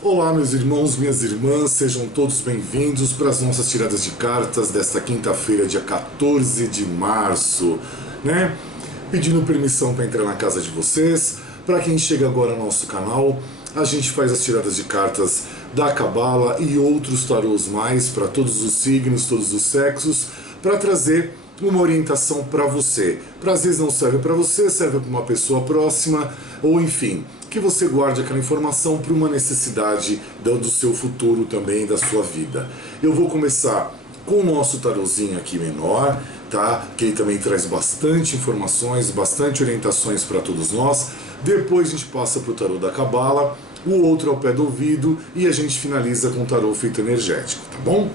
Olá, meus irmãos, minhas irmãs, sejam todos bem-vindos para as nossas tiradas de cartas desta quinta-feira, dia 14 de março, né? Pedindo permissão para entrar na casa de vocês. Para quem chega agora no nosso canal, a gente faz as tiradas de cartas da Cabala e outros tarôs mais para todos os signos, todos os sexos, para trazer uma orientação para você. Às vezes não serve para você, serve para uma pessoa próxima, ou enfim, que você guarde aquela informação para uma necessidade do seu futuro também, da sua vida. Eu vou começar com o nosso tarozinho aqui menor, tá? Que ele também traz bastante informações, bastante orientações para todos nós. Depois a gente passa para o tarô da Cabala, o outro ao pé do ouvido e a gente finaliza com o tarô fito energético, tá bom?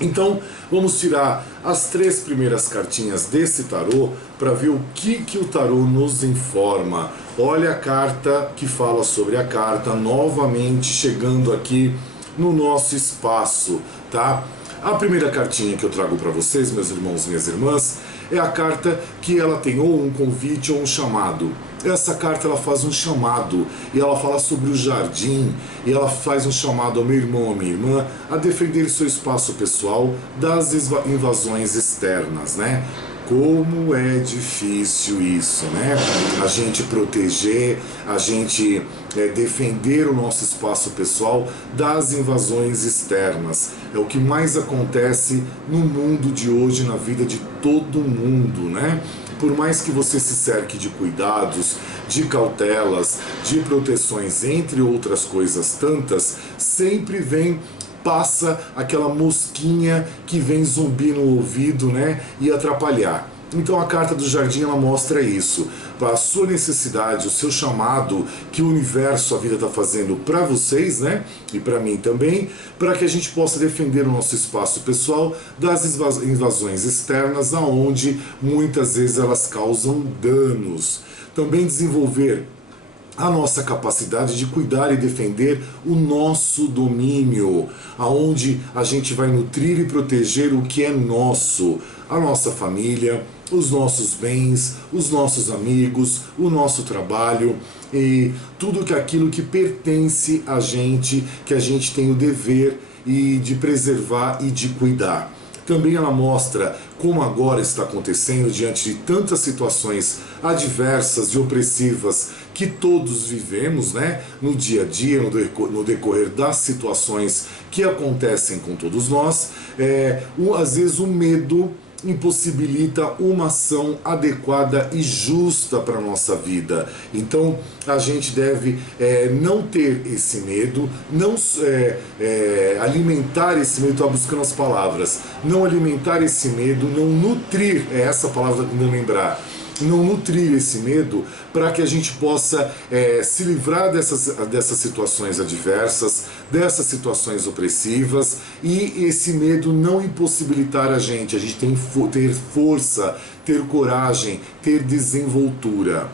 Então, vamos tirar as 3 primeiras cartinhas desse tarô para ver o que o tarô nos informa. Olha a carta que fala sobre a carta, novamente chegando aqui no nosso espaço, tá? A primeira cartinha que eu trago para vocês, meus irmãos e minhas irmãs, é a carta que ela tem ou um convite ou um chamado. Essa carta ela faz um chamado e ela fala sobre o jardim e ela faz um chamado ao meu irmão, à minha irmã, a defender seu espaço pessoal das invasões externas, né? Como é difícil isso, né? A gente proteger, a gente defender o nosso espaço pessoal das invasões externas. É o que mais acontece no mundo de hoje, na vida de todo mundo, né? Por mais que você se cerque de cuidados, de cautelas, de proteções, entre outras coisas tantas, sempre passa aquela mosquinha que vem zumbir no ouvido, né, e atrapalhar. Então a carta do jardim ela mostra isso, para a sua necessidade, o seu chamado que o universo, a vida está fazendo para vocês, né, e para mim também, para que a gente possa defender o nosso espaço pessoal das invasões externas, aonde muitas vezes elas causam danos. Também desenvolver a nossa capacidade de cuidar e defender o nosso domínio, aonde a gente vai nutrir e proteger o que é nosso, a nossa família, os nossos bens, os nossos amigos, o nosso trabalho e tudo aquilo que pertence a gente, que a gente tem o dever de preservar e de cuidar. Também ela mostra como agora está acontecendo diante de tantas situações adversas e opressivas que todos vivemos, né, no dia a dia, no decorrer das situações que acontecem com todos nós. Às vezes o medo impossibilita uma ação adequada e justa para a nossa vida. Então a gente deve não ter esse medo, não alimentar esse medo, estou buscando as palavras, não alimentar esse medo, não nutrir, é essa palavra que eu me lembrar, não nutrir esse medo para que a gente possa se livrar dessas situações adversas, dessas situações opressivas e esse medo não impossibilitar a gente tem que ter força, ter coragem, ter desenvoltura.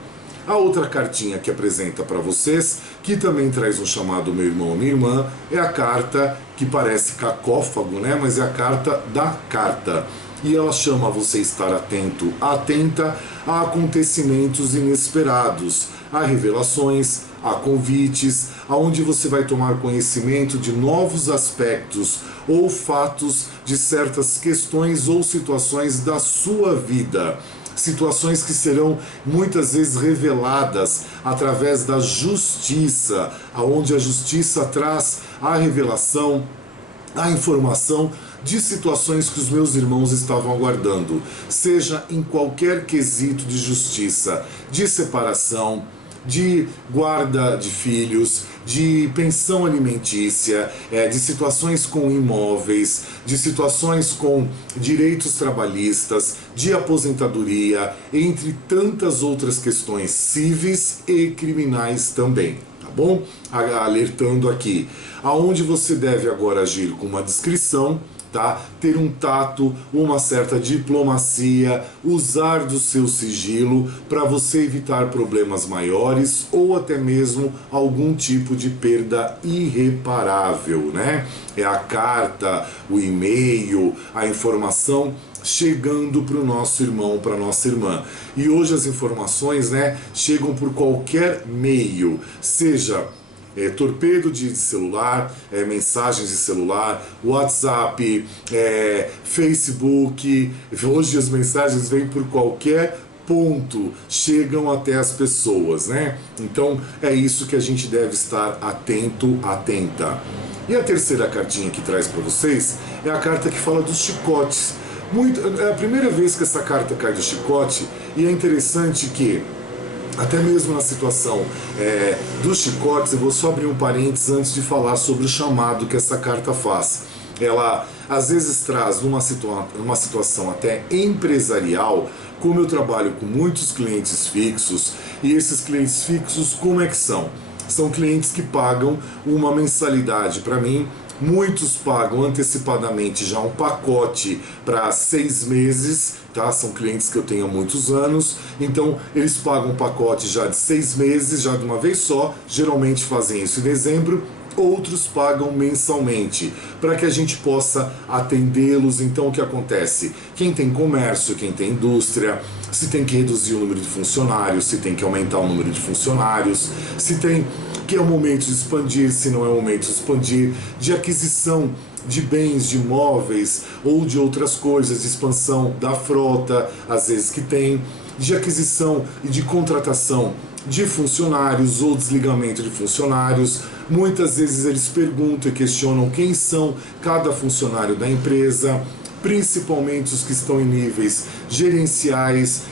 A outra cartinha que apresenta para vocês, que também traz um chamado meu irmão ou minha irmã, é a carta que parece cacófago, né? Mas é a carta da carta. E ela chama você estar atento, atenta a acontecimentos inesperados, a revelações, a convites, aonde você vai tomar conhecimento de novos aspectos ou fatos de certas questões ou situações da sua vida. Situações que serão muitas vezes reveladas através da justiça, aonde a justiça traz a revelação, a informação de situações que os meus irmãos estavam aguardando, seja em qualquer quesito de justiça, de separação, de guarda de filhos, de pensão alimentícia, de situações com imóveis, de situações com direitos trabalhistas, de aposentadoria, entre tantas outras questões cíveis e criminais também. Tá bom? Alertando aqui, aonde você deve agora agir com uma discrição, tá? Ter um tato, uma certa diplomacia, usar do seu sigilo para você evitar problemas maiores ou até mesmo algum tipo de perda irreparável, né? É a carta, o e-mail, a informação chegando para o nosso irmão, para a nossa irmã. E hoje as informações, né, chegam por qualquer meio, seja torpedo de celular, mensagens de celular, WhatsApp, Facebook. Hoje as mensagens vêm por qualquer ponto, chegam até as pessoas, né? Então é isso que a gente deve estar atento, atenta. E a terceira cartinha que traz para vocês é a carta que fala dos chicotes. É a primeira vez que essa carta cai do chicote, e é interessante que até mesmo na situação dos chicotes, eu vou só abrir um parênteses antes de falar sobre o chamado que essa carta faz. Ela às vezes traz numa situação até empresarial, como eu trabalho com muitos clientes fixos, e esses clientes fixos como é que são? São clientes que pagam uma mensalidade para mim. Muitos pagam antecipadamente já um pacote para 6 meses, tá? São clientes que eu tenho há muitos anos, então eles pagam um pacote já de 6 meses, já de uma vez só, geralmente fazem isso em dezembro. Outros pagam mensalmente, para que a gente possa atendê-los. Então o que acontece? Quem tem comércio, quem tem indústria, se tem que reduzir o número de funcionários, se tem que aumentar o número de funcionários, se tem que é o momento de expandir, se não é o momento de expandir, de aquisição de bens, de imóveis ou de outras coisas, de expansão da frota, às vezes que tem, de aquisição e de contratação de funcionários ou desligamento de funcionários. Muitas vezes eles perguntam e questionam quem são cada funcionário da empresa, principalmente os que estão em níveis gerenciais,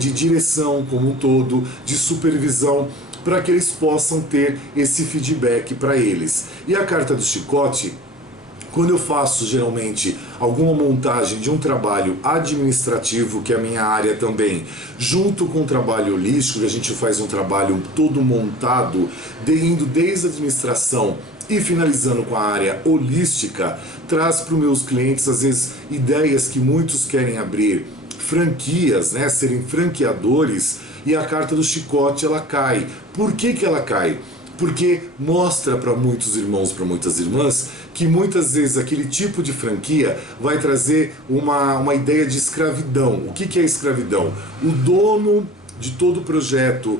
de direção como um todo, de supervisão, para que eles possam ter esse feedback para eles. E a carta do chicote, quando eu faço geralmente alguma montagem de um trabalho administrativo, que é a minha área também, junto com o trabalho holístico, que a gente faz um trabalho todo montado, indo desde a administração e finalizando com a área holística, traz para os meus clientes às vezes ideias que muitos querem abrir franquias, né, serem franqueadores, e a carta do chicote ela cai. Por que ela cai? Porque mostra para muitos irmãos, para muitas irmãs, que muitas vezes aquele tipo de franquia vai trazer uma ideia de escravidão. O que é escravidão? O dono de todo o projeto,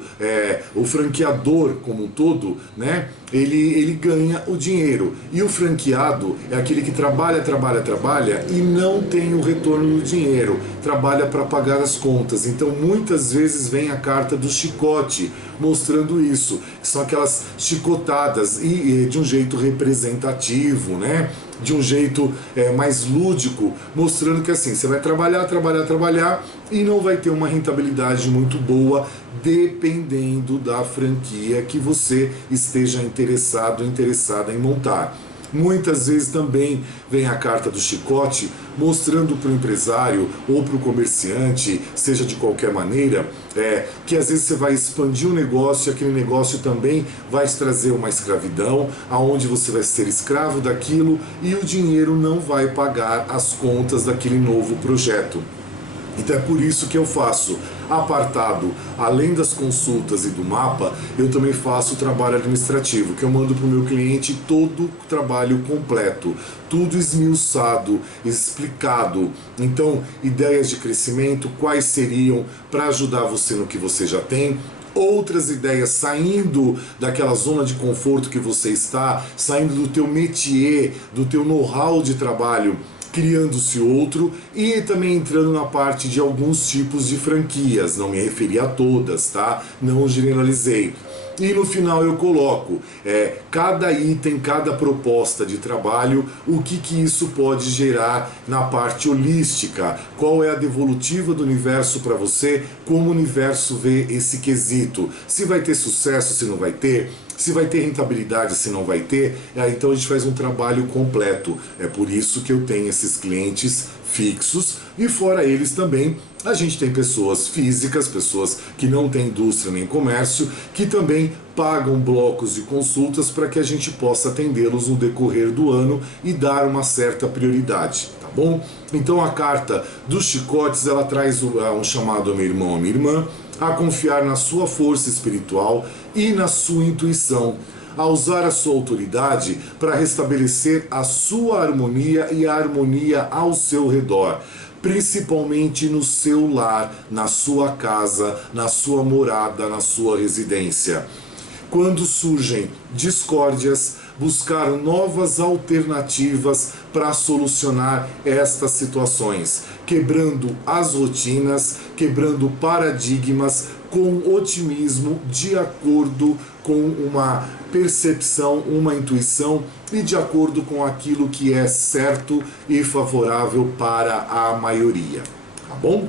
o franqueador como um todo, né, ele ganha o dinheiro. E o franqueado é aquele que trabalha e não tem o retorno do dinheiro, trabalha para pagar as contas. Então muitas vezes vem a carta do chicote mostrando isso, que são aquelas chicotadas e de um jeito representativo, né? De um jeito mais lúdico, mostrando que assim, você vai trabalhar e não vai ter uma rentabilidade muito boa, dependendo da franquia que você esteja interessada em montar. Muitas vezes também vem a carta do chicote mostrando para o empresário ou para o comerciante, seja de qualquer maneira, que às vezes você vai expandir um negócio e aquele negócio também vai te trazer uma escravidão, aonde você vai ser escravo daquilo e o dinheiro não vai pagar as contas daquele novo projeto. Então é por isso que eu faço apartado, além das consultas e do mapa, eu também faço o trabalho administrativo, que eu mando para o meu cliente todo o trabalho completo, tudo esmiuçado, explicado. Então, ideias de crescimento, quais seriam para ajudar você no que você já tem, outras ideias saindo daquela zona de conforto que você está, saindo do teu métier, do teu know-how de trabalho, criando-se outro, e também entrando na parte de alguns tipos de franquias, não me referi a todas, tá? Não generalizei. E no final eu coloco cada item, cada proposta de trabalho, o que isso pode gerar na parte holística, qual é a devolutiva do universo para você, como o universo vê esse quesito, se vai ter sucesso, se não vai ter, se vai ter rentabilidade, se não vai ter. Então a gente faz um trabalho completo. É por isso que eu tenho esses clientes fixos, e fora eles também a gente tem pessoas físicas, pessoas que não têm indústria nem comércio, que também pagam blocos de consultas para que a gente possa atendê-los no decorrer do ano e dar uma certa prioridade, tá bom? Então a carta dos chicotes, ela traz um chamado ao meu irmão, à minha irmã, a confiar na sua força espiritual e na sua intuição, a usar a sua autoridade para restabelecer a sua harmonia e a harmonia ao seu redor, principalmente no seu lar, na sua casa, na sua morada, na sua residência. quando surgem discórdias, buscar novas alternativas para solucionar estas situações, quebrando as rotinas, quebrando paradigmas com otimismo, de acordo com uma percepção, uma intuição e de acordo com aquilo que é certo e favorável para a maioria, tá bom?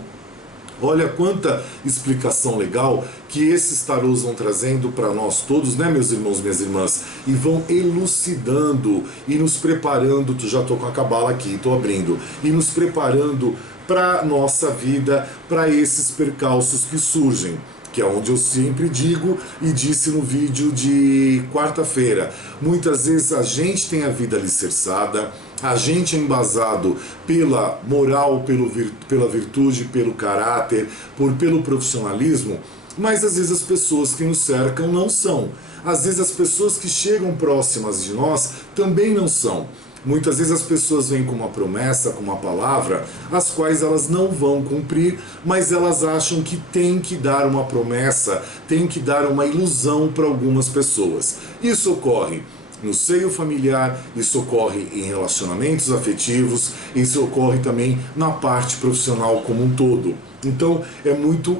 Olha quanta explicação legal que esses tarôs vão trazendo para nós todos, né, meus irmãos, minhas irmãs? E vão elucidando e nos preparando, já estou com a cabala aqui, estou abrindo, e nos preparando para a nossa vida, para esses percalços que surgem. Que é onde eu sempre digo e disse no vídeo de quarta-feira. Muitas vezes a gente tem a vida alicerçada, a gente é embasado pela moral, pela virtude, pelo caráter, pelo profissionalismo, mas às vezes as pessoas que nos cercam não são. Às vezes as pessoas que chegam próximas de nós também não são. Muitas vezes as pessoas vêm com uma promessa, com uma palavra, as quais elas não vão cumprir, mas elas acham que tem que dar uma promessa, tem que dar uma ilusão para algumas pessoas. Isso ocorre no seio familiar, isso ocorre em relacionamentos afetivos, isso ocorre também na parte profissional como um todo. Então é muito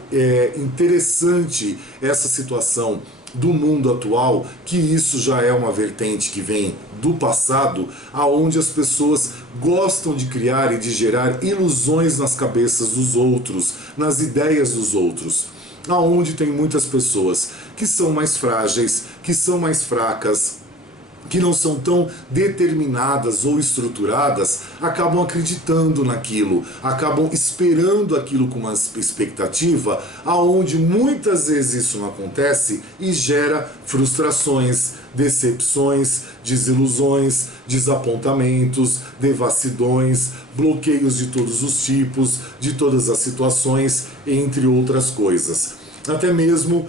interessante essa situação do mundo atual, que isso já é uma vertente que vem do passado, aonde as pessoas gostam de criar e de gerar ilusões nas cabeças dos outros, nas ideias dos outros, aonde tem muitas pessoas que são mais frágeis, que são mais fracas, que não são tão determinadas ou estruturadas, acabam acreditando naquilo, acabam esperando aquilo com uma expectativa, aonde muitas vezes isso não acontece e gera frustrações, decepções, desilusões, desapontamentos, devassidões, bloqueios de todos os tipos, de todas as situações, entre outras coisas. Até mesmo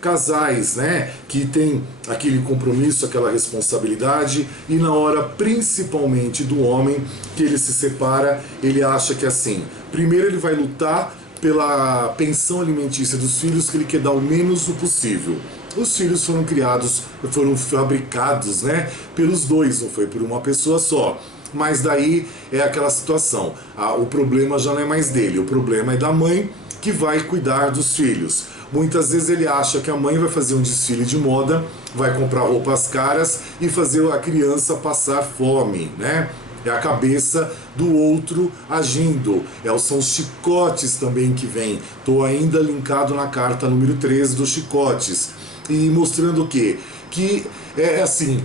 casais, né, que tem aquele compromisso, aquela responsabilidade, e na hora principalmente do homem que ele se separa, ele acha que assim, primeiro ele vai lutar pela pensão alimentícia dos filhos, que ele quer dar o menos o possível. Os filhos foram criados, foram fabricados, né, pelos dois, não foi por uma pessoa só. Mas daí é aquela situação, o problema já não é mais dele, o problema é da mãe, que vai cuidar dos filhos. Muitas vezes ele acha que a mãe vai fazer um desfile de moda, vai comprar roupas caras e fazer a criança passar fome, né? É a cabeça do outro agindo. São os chicotes também que vêm. Estou ainda linkado na carta número 13 dos chicotes. E mostrando o quê? Que é assim,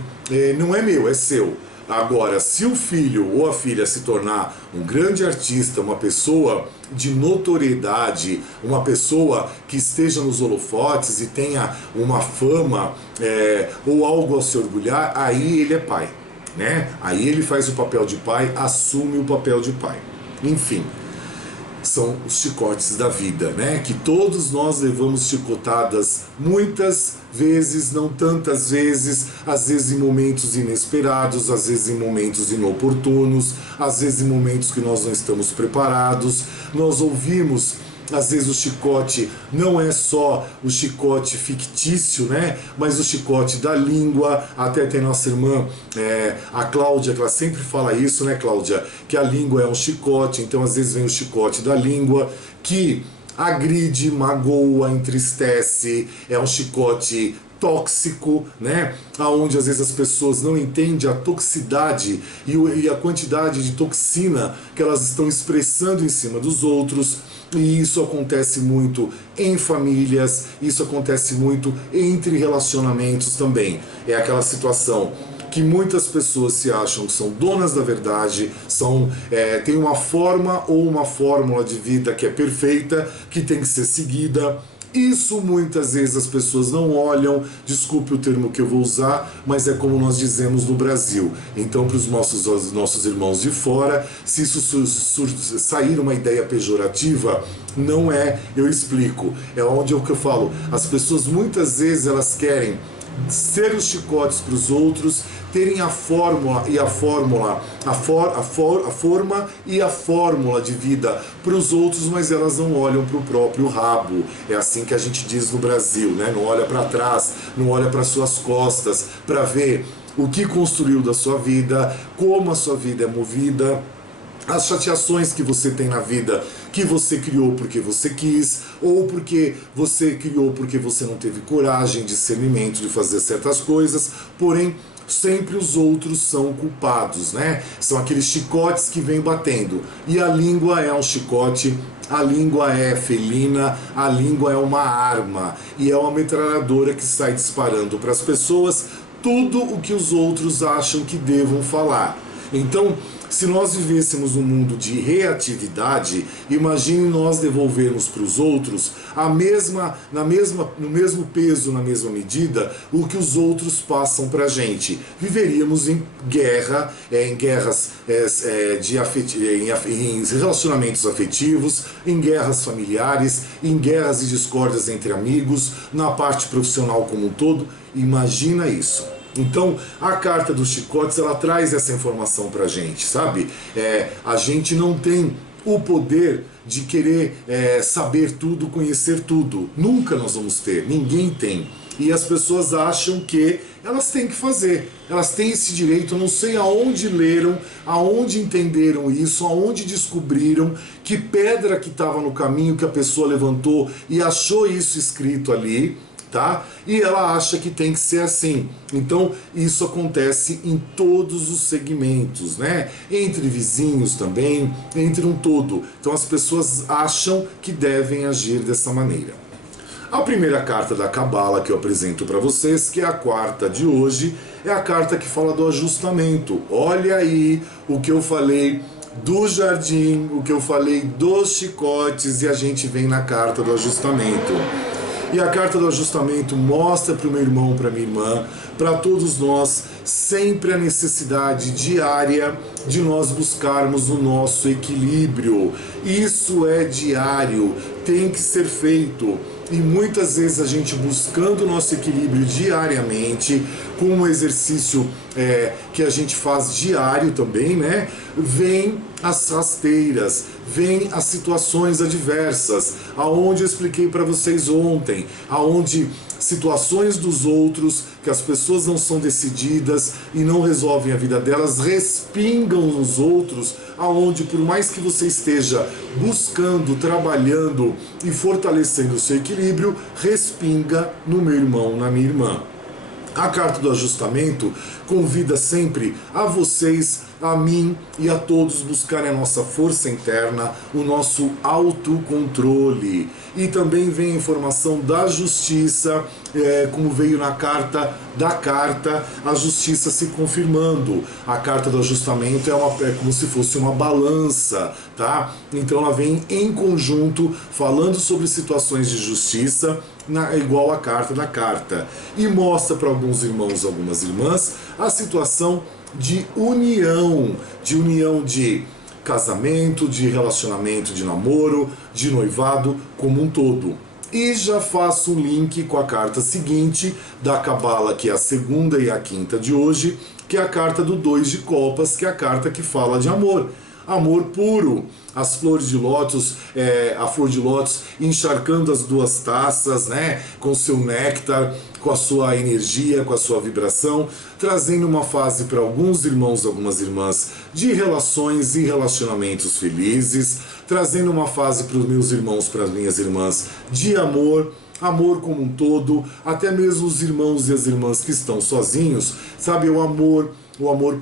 não é meu, é seu. Agora, se o filho ou a filha se tornar um grande artista, uma pessoa de notoriedade, uma pessoa que esteja nos holofotes e tenha uma fama ou algo a se orgulhar, aí ele é pai, né? Aí ele faz o papel de pai, assume o papel de pai. Enfim, são os chicotes da vida, né? Que todos nós levamos chicotadas muitas vezes, não tantas vezes, às vezes em momentos inesperados, às vezes em momentos inoportunos, às vezes em momentos que nós não estamos preparados. Nós ouvimos, às vezes o chicote não é só o chicote fictício, né? Mas o chicote da língua. Até tem nossa irmã, a Cláudia, que ela sempre fala isso, né, Cláudia? Que a língua é um chicote, então às vezes vem o chicote da língua, que agride, magoa, entristece, é um chicote tóxico, né? Aonde às vezes as pessoas não entendem a toxicidade e a quantidade de toxina que elas estão expressando em cima dos outros. E isso acontece muito em famílias, isso acontece muito entre relacionamentos também. É aquela situação que muitas pessoas se acham que são donas da verdade, têm uma forma ou uma fórmula de vida que é perfeita, que tem que ser seguida. Isso muitas vezes as pessoas não olham, desculpe o termo que eu vou usar, mas é como nós dizemos no Brasil. Então, para os nossos irmãos de fora, se isso sair uma ideia pejorativa, não é, eu explico, é onde é o que eu falo. As pessoas muitas vezes elas querem ser os chicotes para os outros, terem a fórmula e a fórmula, a forma e a fórmula de vida para os outros, mas elas não olham para o próprio rabo. É assim que a gente diz no Brasil, né? Não olha para trás, não olha para suas costas, para ver o que construiu da sua vida, como a sua vida é movida, as chateações que você tem na vida, que você criou porque você quis, ou porque você criou porque você não teve coragem, discernimento de fazer certas coisas, porém sempre os outros são culpados, né? São aqueles chicotes que vêm batendo. E a língua é um chicote, a língua é felina, a língua é uma arma e é uma metralhadora que sai disparando para as pessoas tudo o que os outros acham que devam falar. Então, se nós vivêssemos um mundo de reatividade, imagine nós devolvermos para os outros no mesmo peso, na mesma medida, o que os outros passam para a gente. Viveríamos em guerra, em guerras em relacionamentos afetivos, em guerras familiares, em guerras e discórdias entre amigos, na parte profissional como um todo. Imagina isso. Então, a carta dos chicotes, ela traz essa informação pra gente, sabe? A gente não tem o poder de querer saber tudo, conhecer tudo. Nunca nós vamos ter, ninguém tem. E as pessoas acham que elas têm que fazer, elas têm esse direito. Eu não sei aonde leram, aonde entenderam isso, aonde descobriram que pedra que estava no caminho que a pessoa levantou e achou isso escrito ali, tá? E ela acha que tem que ser assim. Então isso acontece em todos os segmentos, né? Entre vizinhos também, entre um todo. Então as pessoas acham que devem agir dessa maneira. A primeira carta da Cabala que eu apresento para vocês, que é a quarta de hoje, é a carta que fala do ajustamento. Olha aí o que eu falei do jardim, o que eu falei dos chicotes, e a gente vem na carta do ajustamento. E a carta do ajustamento mostra para o meu irmão, para a minha irmã, para todos nós, sempre a necessidade diária de nós buscarmos o nosso equilíbrio. Isso é diário, tem que ser feito. E muitas vezes a gente buscando o nosso equilíbrio diariamente, com um exercício que a gente faz diário também, né? Vem as rasteiras, vem as situações adversas, aonde eu expliquei para vocês ontem, aonde situações dos outros, que as pessoas não são decididas e não resolvem a vida delas, respingam nos outros, aonde por mais que você esteja buscando, trabalhando e fortalecendo o seu equilíbrio, respinga no meu irmão, na minha irmã. A carta do ajustamento convida sempre a vocês, a mim e a todos buscarem a nossa força interna, o nosso autocontrole. E também vem a informação da justiça, como veio na carta da carta, a justiça se confirmando. A carta do ajustamento é como se fosse uma balança, tá? Então ela vem em conjunto, falando sobre situações de justiça, igual a carta da carta. E mostra para alguns irmãos, algumas irmãs, a situação de união de casamento, de relacionamento, de namoro, de noivado como um todo. E já faço um link com a carta seguinte da Cabala, que é a segunda e a quinta de hoje, que é a carta do 2 de copas, que é a carta que fala de amor. Amor puro, as flores de lótus, a flor de lótus encharcando as duas taças, né, com seu néctar, com a sua energia, com a sua vibração, trazendo uma fase para alguns irmãos, algumas irmãs, de relações e relacionamentos felizes, trazendo uma fase para os meus irmãos, para as minhas irmãs, de amor, amor como um todo, até mesmo os irmãos e as irmãs que estão sozinhos, sabe, o amor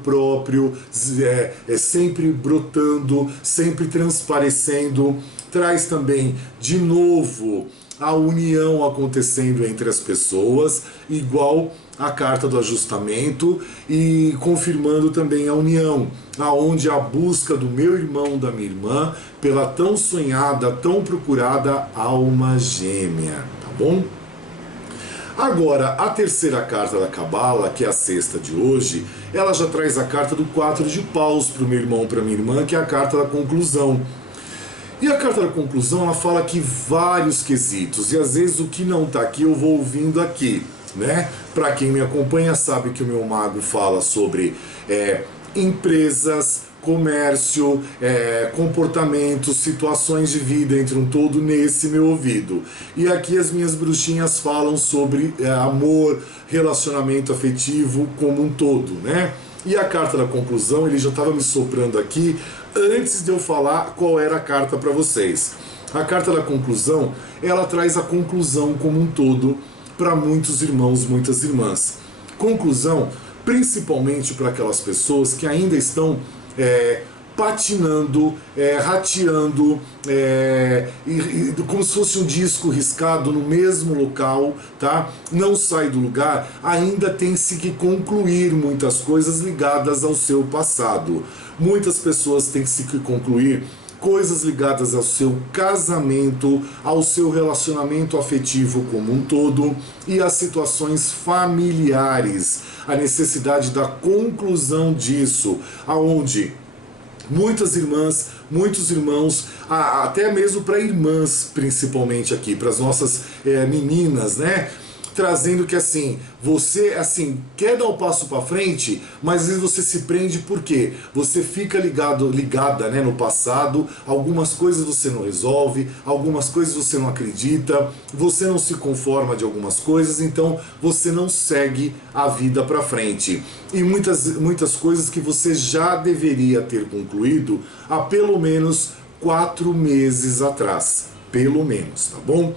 próprio é sempre brotando, sempre transparecendo, traz também de novo a união acontecendo entre as pessoas, igual a carta do ajustamento, e confirmando também a união, aonde a busca do meu irmão, da minha irmã, pela tão sonhada, tão procurada alma gêmea, tá bom? Agora, a terceira carta da Cabala, que é a sexta de hoje, ela já traz a carta do 4 de paus para o meu irmão, para minha irmã, que é a carta da conclusão. E a carta da conclusão, ela fala aqui vários quesitos, e às vezes o que não está aqui eu vou ouvindo aqui. né? Para quem me acompanha sabe que o meu mago fala sobre empresas, comércio, comportamentos, situações de vida entre um todo nesse meu ouvido. E aqui as minhas bruxinhas falam sobre amor, relacionamento afetivo como um todo, né? E a carta da conclusão, ele já estava me soprando aqui antes de eu falar qual era a carta para vocês. A carta da conclusão, ela traz a conclusão como um todo para muitos irmãos, muitas irmãs. Conclusão, principalmente para aquelas pessoas que ainda estão patinando, rateando, como se fosse um disco riscado no mesmo local, tá? Não sai do lugar, ainda tem-se que concluir muitas coisas ligadas ao seu passado. Muitas pessoas têm que concluir coisas ligadas ao seu casamento, ao seu relacionamento afetivo como um todo e às situações familiares, a necessidade da conclusão disso, aonde muitas irmãs, muitos irmãos, até mesmo para irmãs principalmente aqui, para as nossas meninas, né? Trazendo que assim, você assim quer dar o passo para frente, mas às vezes você se prende porque você fica ligada, né, no passado, algumas coisas você não resolve, algumas coisas você não acredita, você não se conforma de algumas coisas, então você não segue a vida para frente. E muitas coisas que você já deveria ter concluído há pelo menos 4 meses atrás, pelo menos, tá bom?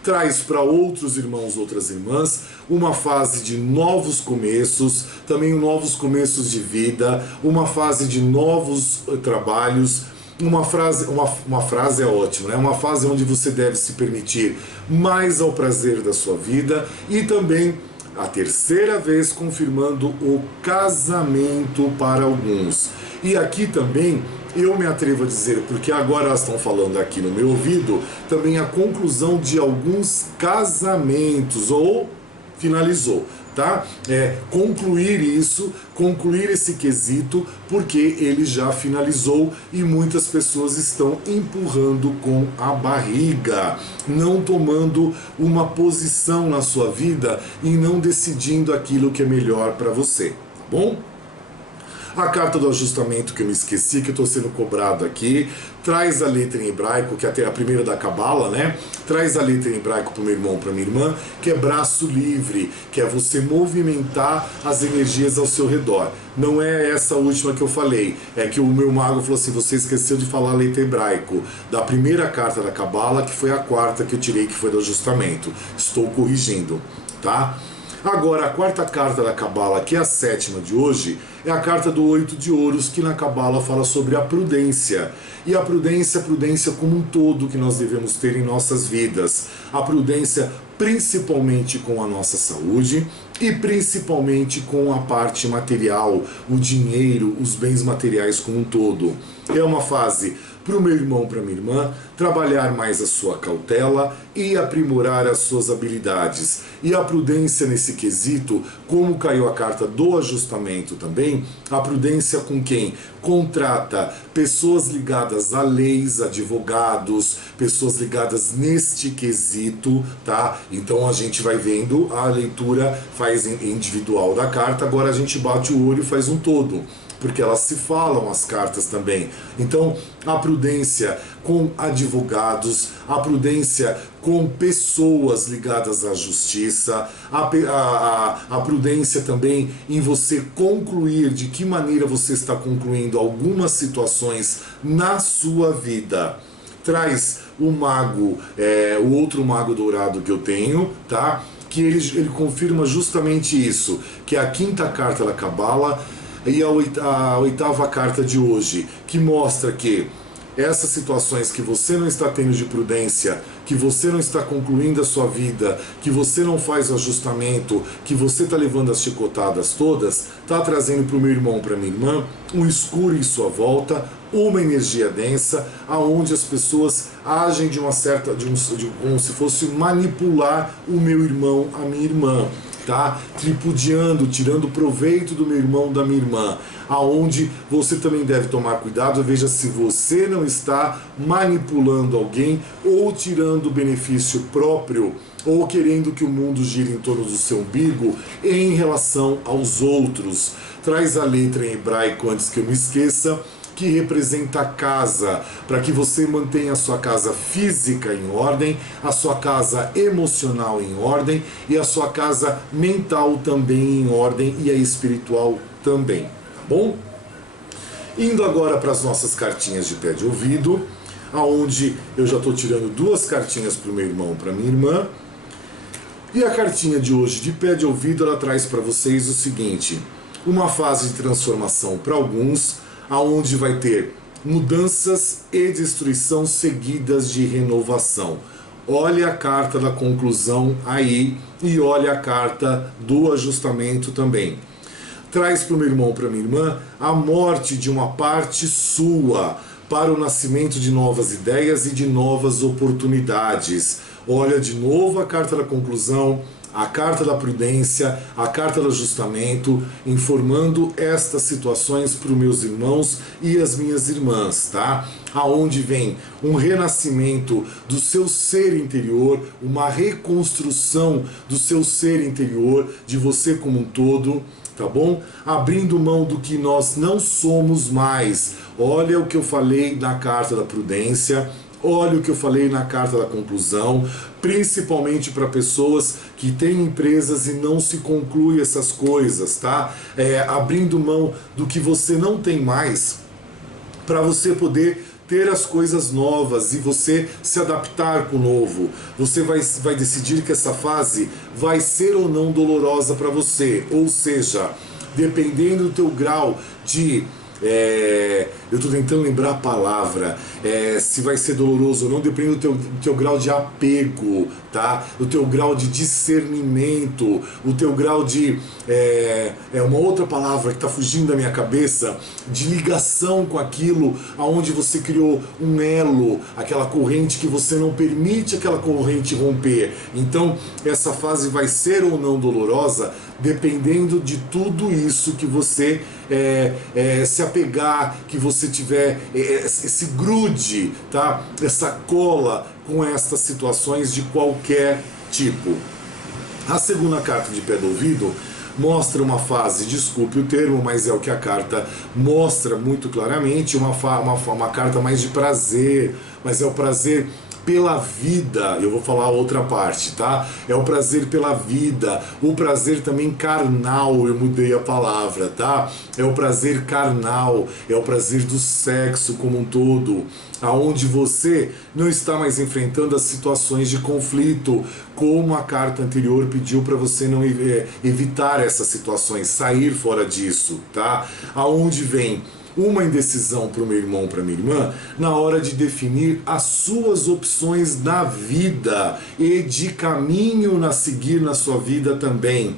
Traz para outros irmãos, outras irmãs, uma fase de novos começos, também novos começos de vida, uma fase de novos trabalhos. Uma frase é ótima, né? Uma fase onde você deve se permitir mais ao prazer da sua vida e também a terceira vez confirmando o casamento para alguns. E aqui também eu me atrevo a dizer, porque agora elas estão falando aqui no meu ouvido, também a conclusão de alguns casamentos, ou finalizou, tá? Concluir isso, concluir esse quesito, porque ele já finalizou e muitas pessoas estão empurrando com a barriga, não tomando uma posição na sua vida e não decidindo aquilo que é melhor para você, tá bom? A carta do ajustamento que eu me esqueci, que eu estou sendo cobrado aqui, traz a letra em hebraico, que é a primeira da Cabala, né? Traz a letra em hebraico para o meu irmão, para minha irmã, que é braço livre, que é você movimentar as energias ao seu redor. Não é essa última que eu falei, é que o meu mago falou assim, você esqueceu de falar a letra em hebraico da primeira carta da Cabala, que foi a quarta que eu tirei, que foi do ajustamento. Estou corrigindo, tá? Agora, a quarta carta da Cabala, que é a 7ª de hoje, é a carta do 8 de ouros, que na Cabala fala sobre a prudência. E a prudência como um todo que nós devemos ter em nossas vidas. A prudência principalmente com a nossa saúde e principalmente com a parte material, o dinheiro, os bens materiais como um todo. É uma fase para o meu irmão, para minha irmã, trabalhar mais a sua cautela e aprimorar as suas habilidades. E a prudência nesse quesito, como caiu a carta do ajustamento também, a prudência com quem contrata pessoas ligadas a leis, advogados, pessoas ligadas neste quesito, tá? Então a gente vai vendo, a leitura faz individual da carta, agora a gente bate o olho e faz um todo, porque elas se falam as cartas também. Então, a prudência com advogados, a prudência com pessoas ligadas à justiça, a prudência também em você concluir de que maneira você está concluindo algumas situações na sua vida. Traz o mago, o outro mago dourado que eu tenho, tá? Que ele confirma justamente isso, que é a 5ª carta da Cabala, e a 8ª carta de hoje, que mostra que essas situações que você não está tendo de prudência, que você não está concluindo a sua vida, que você não faz o ajustamento, que você está levando as chicotadas todas, está trazendo para o meu irmão, para minha irmã, um escuro em sua volta, uma energia densa, aonde as pessoas agem de uma certa, como se fosse manipular o meu irmão, a minha irmã. Tá? Tripudiando, tirando proveito do meu irmão, da minha irmã, aonde você também deve tomar cuidado. Veja se você não está manipulando alguém ou tirando benefício próprio ou querendo que o mundo gire em torno do seu umbigo em relação aos outros. Traz a letra em hebraico antes que eu me esqueça, que representa a casa, para que você mantenha a sua casa física em ordem, a sua casa emocional em ordem e a sua casa mental também em ordem e a espiritual também, tá bom? Indo agora para as nossas cartinhas de pé de ouvido, aonde eu já estou tirando 2 cartinhas para o meu irmão e para minha irmã. E a cartinha de hoje de pé de ouvido, ela traz para vocês o seguinte: uma fase de transformação para alguns, aonde vai ter mudanças e destruição seguidas de renovação. Olha a carta da conclusão aí e olha a carta do ajustamento também. Traz para o meu irmão, para minha irmã, a morte de uma parte sua para o nascimento de novas ideias e de novas oportunidades. Olha de novo a carta da conclusão, a carta da prudência, a carta do ajustamento, informando estas situações para os meus irmãos e as minhas irmãs, tá? Aonde vem um renascimento do seu ser interior, uma reconstrução do seu ser interior, de você como um todo, tá bom? Abrindo mão do que nós não somos mais. Olha o que eu falei na carta da prudência, olha o que eu falei na carta da conclusão, principalmente para pessoas que têm empresas e não se conclui essas coisas, tá? Abrindo mão do que você não tem mais, para você poder ter as coisas novas e você se adaptar com o novo. Você vai decidir que essa fase vai ser ou não dolorosa para você, ou seja, dependendo do teu grau de... eu estou tentando lembrar a palavra, se vai ser doloroso ou não, depende do teu grau de apego, tá? O teu grau de discernimento, o teu grau de... uma outra palavra que está fugindo da minha cabeça, de ligação com aquilo aonde você criou um elo, aquela corrente que você não permite aquela corrente romper. Então, essa fase vai ser ou não dolorosa, dependendo de tudo isso que você se apegar, que você tiver esse grude, tá? Essa cola com estas situações de qualquer tipo. A segunda carta de pé do ouvido mostra uma fase, desculpe o termo, mas é o que a carta mostra muito claramente, uma carta mais de prazer, mas é o prazer pela vida. Eu vou falar a outra parte, tá? É o prazer pela vida, o prazer também carnal, eu mudei a palavra, tá? É o prazer carnal, é o prazer do sexo como um todo, aonde você não está mais enfrentando as situações de conflito, como a carta anterior pediu para você não evitar essas situações, sair fora disso, tá? Aonde vem uma indecisão para o meu irmão, para minha irmã, na hora de definir as suas opções na vida e de caminho a seguir na sua vida também.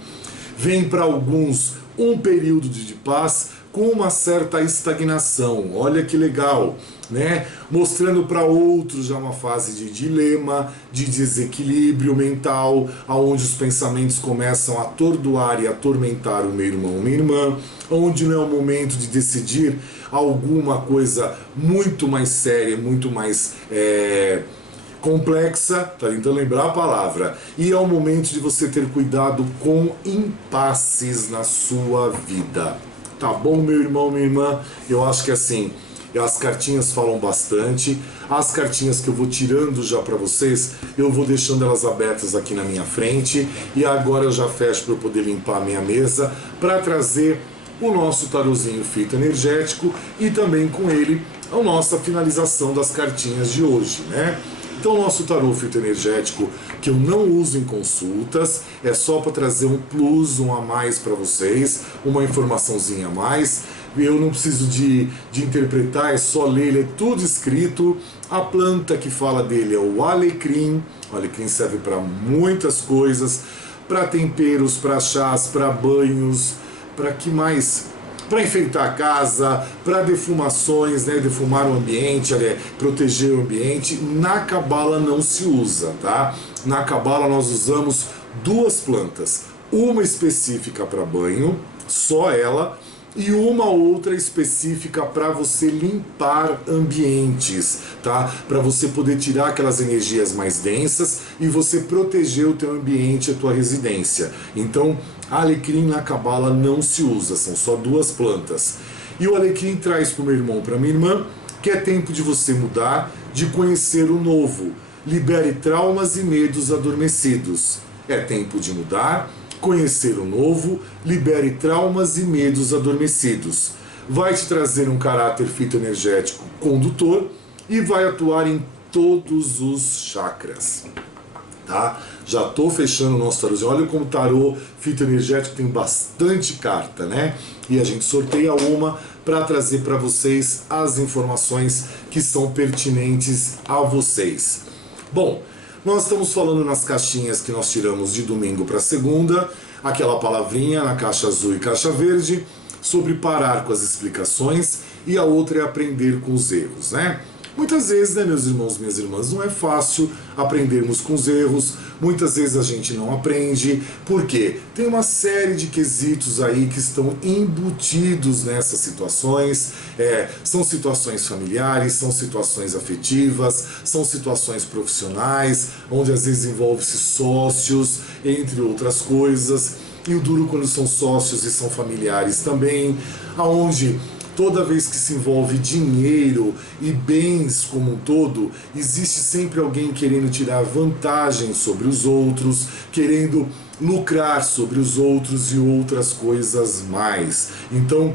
Vem para alguns um período de paz com uma certa estagnação, olha que legal, né? Mostrando para outros já uma fase de dilema, de desequilíbrio mental, aonde os pensamentos começam a atordoar e atormentar o meu irmão ou minha irmã, onde não é o momento de decidir alguma coisa muito mais séria, muito mais complexa, tá tentando lembrar a palavra, e é o momento de você ter cuidado com impasses na sua vida. Tá bom, meu irmão, minha irmã? Eu acho que assim, as cartinhas falam bastante. As cartinhas que eu vou tirando já para vocês, eu vou deixando elas abertas aqui na minha frente. E agora eu já fecho para eu poder limpar a minha mesa, para trazer o nosso tarozinho fito energético e também com ele a nossa finalização das cartinhas de hoje, né? Então, o nosso tarô fito energético, que eu não uso em consultas, é só para trazer um plus, um a mais para vocês, uma informaçãozinha a mais. Eu não preciso de interpretar, é só ler, ele é tudo escrito. A planta que fala dele é o alecrim. O alecrim serve para muitas coisas, para temperos, para chás, para banhos, para que mais? Para enfeitar a casa, para defumações, né? Defumar o ambiente, proteger o ambiente. Na cabala não se usa, tá? Na cabala nós usamos duas plantas, uma específica para banho, só ela, e uma outra específica para você limpar ambientes, tá? Para você poder tirar aquelas energias mais densas e você proteger o teu ambiente, a tua residência. Então, alecrim na cabala não se usa, são só 2 plantas. E o alecrim traz para o meu irmão, para minha irmã, que é tempo de você mudar, de conhecer o novo. Libere traumas e medos adormecidos. É tempo de mudar, conhecer o novo, libere traumas e medos adormecidos. Vai te trazer um caráter fitoenergético condutor e vai atuar em todos os chakras. Tá? Já estou fechando o nosso tarôzinho. Olha como o tarô fitoenergético tem bastante carta, né? E a gente sorteia uma para trazer para vocês as informações que são pertinentes a vocês. Bom, nós estamos falando nas caixinhas que nós tiramos de domingo para segunda, aquela palavrinha na caixa azul e caixa verde, sobre parar com as explicações, e a outra é aprender com os erros, né? Muitas vezes, né, meus irmãos, minhas irmãs, não é fácil aprendermos com os erros, muitas vezes a gente não aprende, porque tem uma série de quesitos aí que estão embutidos nessas situações, são situações familiares, são situações afetivas, são situações profissionais, onde às vezes envolve-se sócios, entre outras coisas, e o duro quando são sócios e são familiares também, aonde toda vez que se envolve dinheiro e bens como um todo, existe sempre alguém querendo tirar vantagem sobre os outros, querendo lucrar sobre os outros e outras coisas mais. Então,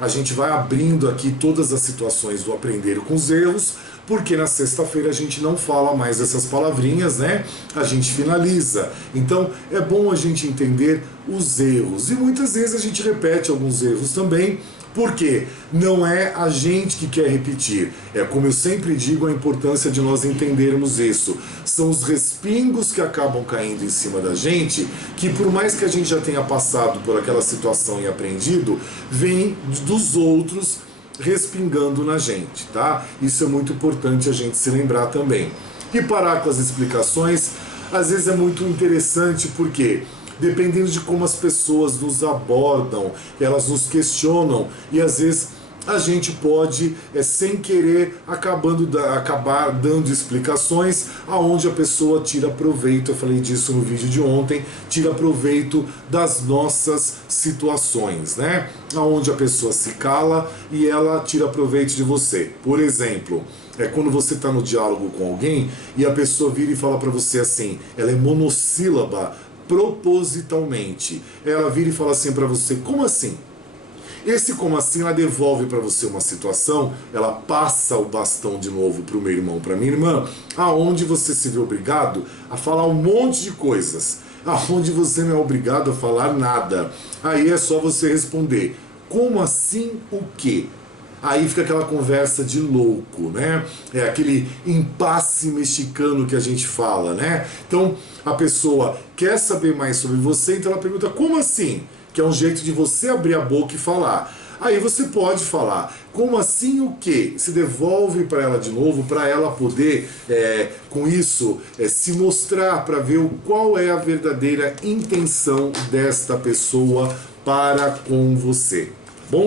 a gente vai abrindo aqui todas as situações do aprender com os erros, porque na sexta-feira a gente não fala mais essas palavrinhas, né? A gente finaliza. Então é bom a gente entender os erros. E muitas vezes a gente repete alguns erros também, porque não é a gente que quer repetir. É como eu sempre digo, a importância de nós entendermos isso. São os respingos que acabam caindo em cima da gente, que por mais que a gente já tenha passado por aquela situação e aprendido, vem dos outros respingando na gente, tá? Isso é muito importante a gente se lembrar também. E parar com as explicações, às vezes é muito interessante, porque dependendo de como as pessoas nos abordam, elas nos questionam, e às vezes a gente pode, sem querer, acabar dando explicações aonde a pessoa tira proveito. Eu falei disso no vídeo de ontem, tira proveito das nossas situações, né? Aonde a pessoa se cala e ela tira proveito de você. Por exemplo, quando você está no diálogo com alguém e a pessoa vira e fala para você assim, ela é monossílaba propositalmente. Ela vira e fala assim para você, como assim? Esse como assim, ela devolve para você uma situação, ela passa o bastão de novo para o meu irmão, para minha irmã, aonde você se vê obrigado a falar um monte de coisas, aonde você não é obrigado a falar nada. Aí é só você responder, como assim o quê? Aí fica aquela conversa de louco, né? É aquele impasse mexicano que a gente fala, né? Então a pessoa quer saber mais sobre você, então ela pergunta, como assim? Que é um jeito de você abrir a boca e falar. Aí você pode falar, como assim o quê? Se devolve para ela de novo, para ela poder, com isso, se mostrar, para ver qual é a verdadeira intenção desta pessoa para com você. Bom?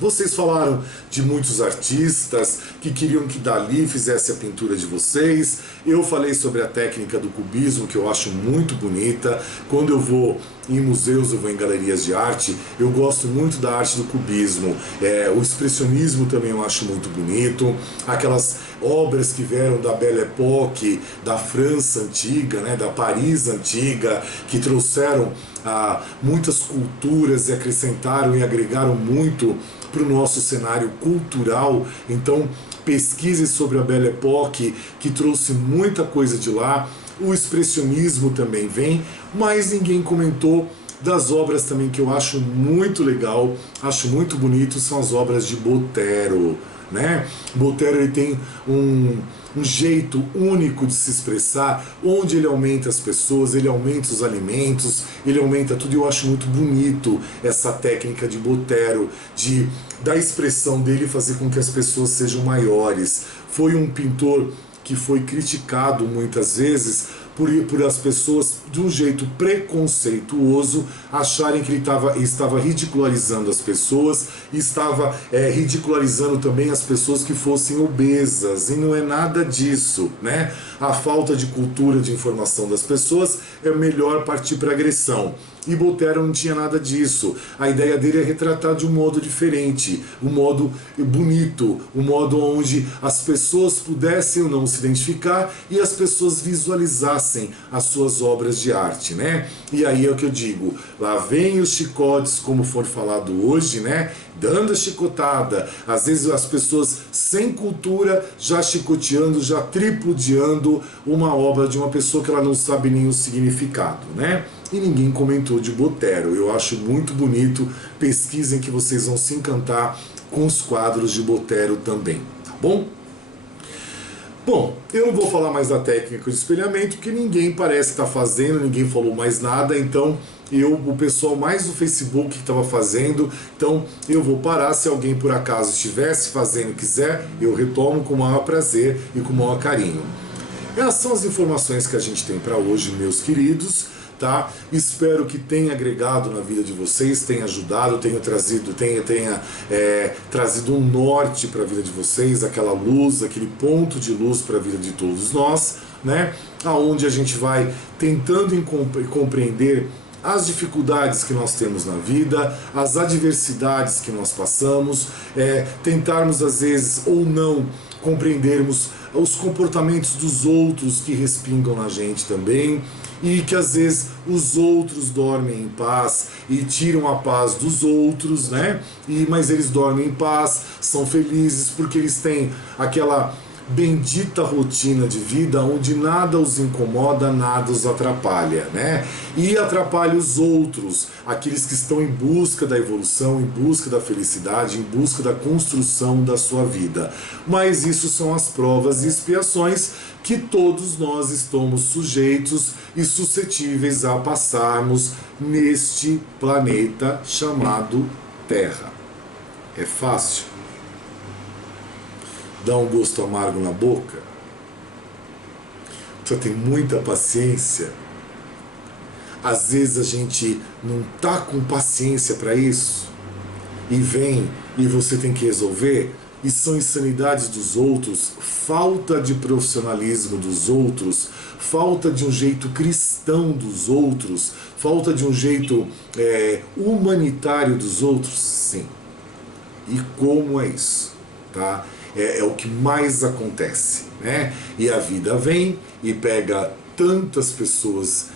Vocês falaram de muitos artistas que queriam que Dali fizesse a pintura de vocês. Eu falei sobre a técnica do cubismo, que eu acho muito bonita. Quando eu vou em museus, eu vou em galerias de arte, eu gosto muito da arte do cubismo. O expressionismo também eu acho muito bonito. Aquelas obras que vieram da Belle Époque, da França antiga, né, da Paris antiga, que trouxeram muitas culturas e acrescentaram e agregaram muito para o nosso cenário cultural. Então pesquise sobre a Belle Époque, que trouxe muita coisa de lá. O expressionismo também vem, mas ninguém comentou das obras também que eu acho muito legal, acho muito bonito, são as obras de Botero, né? Botero, ele tem um jeito único de se expressar, onde ele aumenta as pessoas, ele aumenta os alimentos, ele aumenta tudo, e eu acho muito bonito essa técnica de Botero, da expressão dele fazer com que as pessoas sejam maiores. Foi um pintor que foi criticado muitas vezes por as pessoas, de um jeito preconceituoso, acharem que ele estava ridicularizando as pessoas, estava ridicularizando também as pessoas que fossem obesas, e não é nada disso, né? A falta de cultura de informação das pessoas é melhor partir para agressão. E Botero não tinha nada disso. A ideia dele é retratar de um modo diferente, um modo bonito, um modo onde as pessoas pudessem ou não se identificar e as pessoas visualizassem as suas obras de arte, né? E aí é o que eu digo, lá vem os chicotes, como for falado hoje, né? Dando a chicotada, às vezes as pessoas sem cultura já chicoteando, já tripudiando uma obra de uma pessoa que ela não sabe nem o significado, né? E ninguém comentou de Botero. Eu acho muito bonito, pesquisem que vocês vão se encantar com os quadros de Botero também, tá bom? Bom, eu não vou falar mais da técnica de espelhamento, porque ninguém parece estar fazendo, ninguém falou mais nada, então o pessoal mais do Facebook que estava fazendo, então eu vou parar. Se alguém por acaso estivesse fazendo e quiser, eu retomo com o maior prazer e com o maior carinho. Essas são as informações que a gente tem para hoje, meus queridos. Tá? Espero que tenha agregado na vida de vocês, tenha ajudado, tenha trazido um norte para a vida de vocês, aquela luz, aquele ponto de luz para a vida de todos nós, né? Aonde a gente vai tentando compreender as dificuldades que nós temos na vida, as adversidades que nós passamos, tentarmos às vezes ou não compreendermos os comportamentos dos outros que respingam na gente também, e que às vezes os outros dormem em paz e tiram a paz dos outros, né? Mas eles dormem em paz, são felizes porque eles têm aquela bendita rotina de vida onde nada os incomoda, nada os atrapalha, né? E atrapalha os outros, aqueles que estão em busca da evolução, em busca da felicidade, em busca da construção da sua vida. Mas isso são as provas e expiações que todos nós estamos sujeitos e suscetíveis a passarmos neste planeta chamado Terra. É fácil? Dá um gosto amargo na boca? Precisa ter muita paciência. Às vezes a gente não tá com paciência para isso e vem e você tem que resolver, e são insanidades dos outros, falta de profissionalismo dos outros, falta de um jeito cristão dos outros, falta de um jeito humanitário dos outros, sim. E como é isso, tá? É o que mais acontece, né? E a vida vem e pega tantas pessoas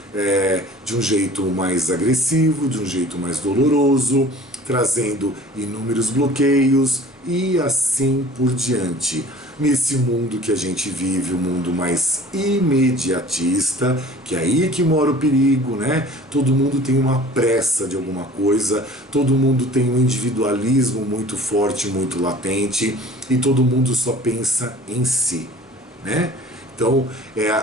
de um jeito mais agressivo, de um jeito mais doloroso, trazendo inúmeros bloqueios e assim por diante. Nesse mundo que a gente vive, um mundo mais imediatista, que é aí que mora o perigo, né? Todo mundo tem uma pressa de alguma coisa, todo mundo tem um individualismo muito forte, muito latente, e todo mundo só pensa em si, né? Então,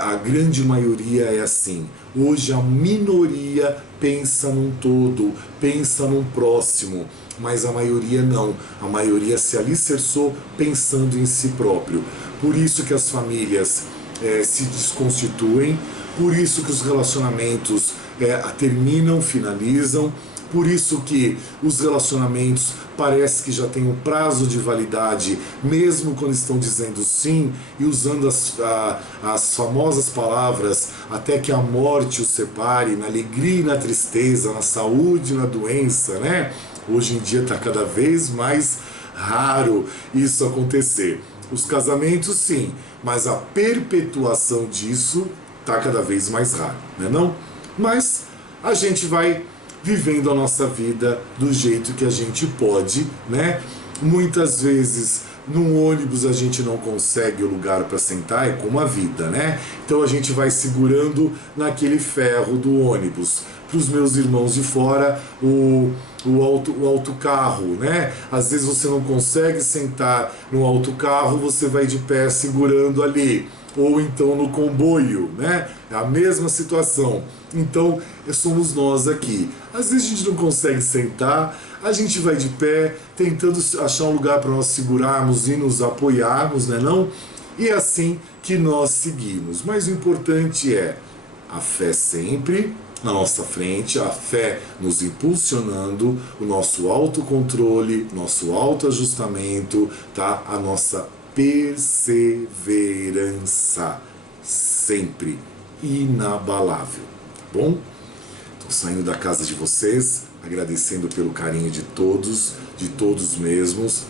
a grande maioria é assim. Hoje a minoria pensa num todo, pensa num próximo, mas a maioria não. A maioria se alicerçou pensando em si próprio. Por isso que as famílias se desconstituem, por isso que os relacionamentos terminam, finalizam, por isso que os relacionamentos parece que já têm um prazo de validade, mesmo quando estão dizendo sim e usando as famosas palavras até que a morte os separe, na alegria e na tristeza, na saúde e na doença, né? Hoje em dia está cada vez mais raro isso acontecer. Os casamentos sim, mas a perpetuação disso está cada vez mais raro, né não? Mas a gente vai vivendo a nossa vida do jeito que a gente pode, né? Muitas vezes num ônibus a gente não consegue o lugar para sentar, é como a vida, né? Então a gente vai segurando naquele ferro do ônibus. Para os meus irmãos de fora, o autocarro, né? Às vezes você não consegue sentar no autocarro, você vai de pé segurando ali. Ou então no comboio, né? É a mesma situação. Então, somos nós aqui. Às vezes a gente não consegue sentar, a gente vai de pé, tentando achar um lugar para nós segurarmos e nos apoiarmos, né não? E é assim que nós seguimos. Mas o importante é A fé sempre na nossa frente, a fé nos impulsionando, o nosso autocontrole, nosso autoajustamento, tá? A nossa perseverança, sempre inabalável, tá bom? Estou saindo da casa de vocês, agradecendo pelo carinho de todos mesmos,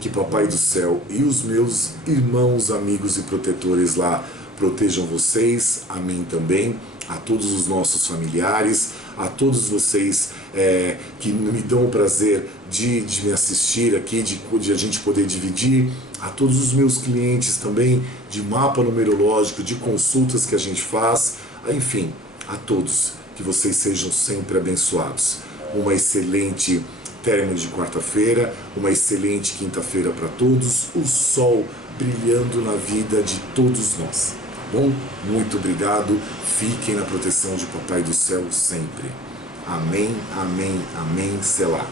que Papai do Céu e os meus irmãos, amigos e protetores lá protejam vocês, a mim também, a todos os nossos familiares, a todos vocês que me dão o prazer de me assistir aqui, de a gente poder dividir, a todos os meus clientes também, de mapa numerológico, de consultas que a gente faz, enfim, a todos, que vocês sejam sempre abençoados. Uma excelente término de quarta-feira, uma excelente quinta-feira para todos, o sol brilhando na vida de todos nós. Bom, muito obrigado, fiquem na proteção de Papai do Céu sempre. Amém, amém, amém, selá.